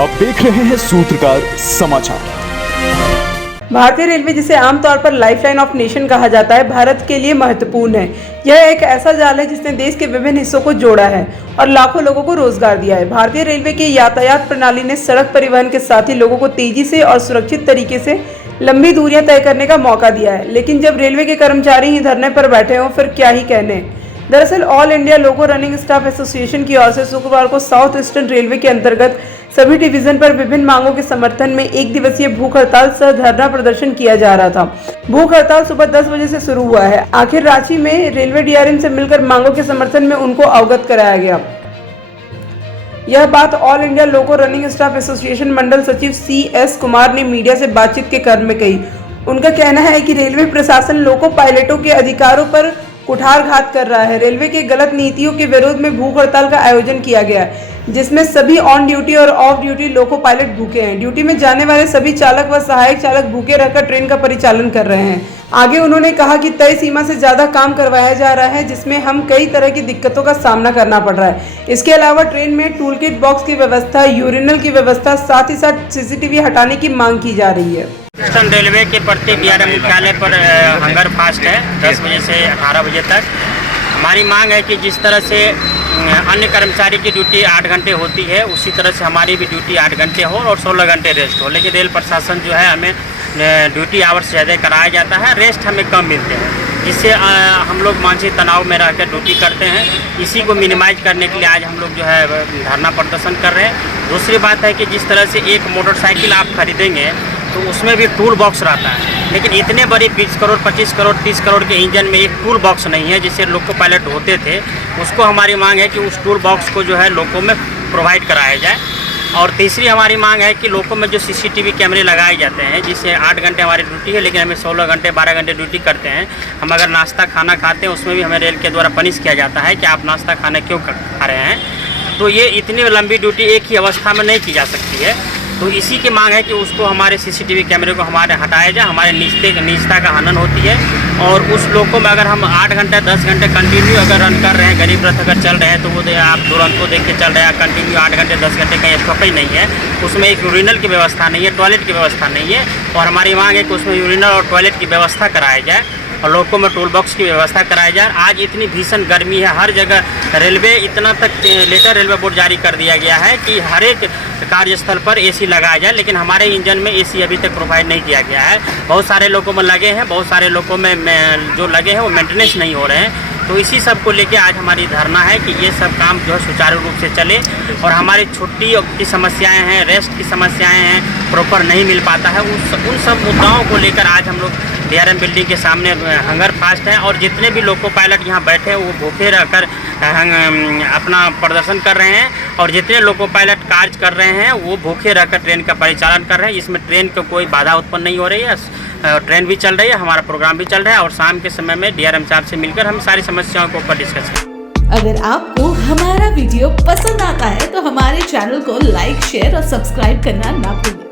आप देख रहे हैं सूत्रकार समाचार। भारतीय रेलवे, जिसे आमतौर पर लाइफलाइन ऑफ नेशन कहा जाता है, भारत के लिए महत्वपूर्ण है। यह एक ऐसा जाल है जिसने देश के विभिन्न हिस्सों को जोड़ा है और लाखों लोगों को रोजगार दिया है। भारतीय रेलवे की यातायात प्रणाली ने सड़क परिवहन के साथ ही लोगों को तेजी से और सुरक्षित तरीके से लंबी दूरियां तय करने का मौका दिया है। लेकिन जब रेलवे के कर्मचारी ही धरने पर बैठे हों, फिर क्या ही कहने। दरअसल ऑल इंडिया लोको रनिंग स्टाफ एसोसिएशन की ओर से शुक्रवार को साउथ ईस्टर्न रेलवे के अंतर्गत सभी डिवीजन पर विभिन्न मांगों के समर्थन में एक दिवसीय भूख हड़ताल सह धरना प्रदर्शन किया जा रहा था। भूख हड़ताल सुबह 10 बजे से शुरू हुआ है। आखिर रांची में रेलवे डीआरएम से मिलकर मांगों के समर्थन में उनको अवगत कराया गया। यह बात ऑल इंडिया लोको रनिंग स्टाफ एसोसिएशन मंडल सचिव CS कुमार ने मीडिया से बातचीत के क्रम में कही। उनका कहना है कि रेलवे प्रशासन लोको पायलटों के अधिकारों पर कुठारघात कर रहा है। रेलवे के गलत नीतियों के विरोध में भूख हड़ताल का आयोजन किया गया, जिसमें सभी ऑन ड्यूटी और ऑफ ड्यूटी लोको पायलट भूखे हैं। ड्यूटी में जाने वाले सभी चालक व सहायक चालक भूखे रहकर ट्रेन का परिचालन कर रहे हैं। आगे उन्होंने कहा कि तय सीमा से ज्यादा काम करवाया जा रहा है, जिसमें हम कई तरह की दिक्कतों का सामना करना पड़ रहा है। इसके अलावा ट्रेन में टूल किट बॉक्स की व्यवस्था, यूरिनल की व्यवस्था, साथ ही साथ CCTV हटाने की मांग की जा रही है। ईस्टर्न रेलवे के प्रत्येक DRM मुख्यालय पर हंगर फास्ट है 10 बजे से 18 बजे तक। हमारी मांग है कि जिस तरह से अन्य कर्मचारी की ड्यूटी 8 घंटे होती है, उसी तरह से हमारी भी ड्यूटी 8 घंटे हो और 16 घंटे रेस्ट हो। लेकिन रेल प्रशासन जो है हमें ड्यूटी आवर्स ज़्यादा कराया जाता है, रेस्ट हमें कम मिलते हैं, जिससे हम लोग मानसिक तनाव में रहकर ड्यूटी करते हैं। इसी को मिनिमाइज करने के लिए आज हम लोग जो है धरना प्रदर्शन कर रहे हैं। दूसरी बात है कि जिस तरह से एक मोटरसाइकिल आप खरीदेंगे तो उसमें भी टूल बॉक्स रहता है, लेकिन इतने बड़े 20 करोड़ 25 करोड़ 30 करोड़ के इंजन में एक टूल बॉक्स नहीं है, जिससे लोको पायलट होते थे। उसको हमारी मांग है कि उस टूल बॉक्स को जो है लोको में प्रोवाइड कराया जाए। और तीसरी हमारी मांग है कि लोको में जो CCTV कैमरे लगाए जाते हैं, जिससे 8 घंटे हमारी ड्यूटी है, लेकिन हमें 16 घंटे 12 घंटे ड्यूटी करते हैं। हम अगर नाश्ता खाना खाते हैं, उसमें भी हमें रेल के द्वारा पनिश किया जाता है कि आप नाश्ता खाना क्यों खा रहे हैं। तो ये इतनी लंबी ड्यूटी एक ही अवस्था में नहीं की जा सकती है। तो इसी की मांग है कि उसको हमारे CCTV कैमरे को हमारे हटाया जाए। हमारे निजता का हनन होती है और उस लोगों में अगर हम 8 घंटे 10 घंटे कंटिन्यू अगर रन कर रहे हैं, गरीब रथ अगर चल रहे हैं, तो वो आप तुरंत को देख के चल रहे हैं। कंटिन्यू 8 घंटे 10 घंटे का स्टॉप ही नहीं है, उसमें एक यूरिनल की व्यवस्था नहीं है, टॉयलेट की व्यवस्था नहीं है। और हमारी मांग है कि उसमें यूरिनल और टॉयलेट की व्यवस्था कराया जाए और लोगों में टूल बॉक्स की व्यवस्था कराई जाए। आज इतनी भीषण गर्मी है, हर जगह रेलवे इतना तक लेटर रेलवे बोर्ड जारी कर दिया गया है कि हर एक कार्यस्थल पर AC लगाया जाए, लेकिन हमारे इंजन में AC अभी तक प्रोवाइड नहीं किया गया है। बहुत सारे लोगों में लगे हैं, बहुत सारे लोगों में जो लगे हैं वो मेंटेनेंस नहीं हो रहे हैं। तो इसी सब को लेके आज हमारी धरना है कि ये सब काम जो है सुचारू रूप से चले और हमारी छुट्टी की समस्याएं हैं, रेस्ट की समस्याएं हैं, प्रॉपर नहीं मिल पाता है। उन सब मुद्दाओं को लेकर आज हम लोग DRM बिल्डिंग के सामने हंगर फास्ट है। और जितने भी लोको पायलट यहाँ बैठे हैं वो भूखे रहकर अपना प्रदर्शन कर रहे हैं, और जितने लोको पायलट कार्य कर रहे हैं वो भूखे रहकर ट्रेन का परिचालन कर रहे हैं। इसमें ट्रेन को कोई बाधा उत्पन्न नहीं हो रही है, ट्रेन भी चल रही है, हमारा प्रोग्राम भी चल रहा है। और शाम के समय में DRM साहब से मिलकर हम सारी समस्याओं के ऊपर डिस्कस करें। अगर आपको हमारा वीडियो पसंद आता है तो हमारे चैनल को लाइक, शेयर और सब्सक्राइब करना ना भूलें।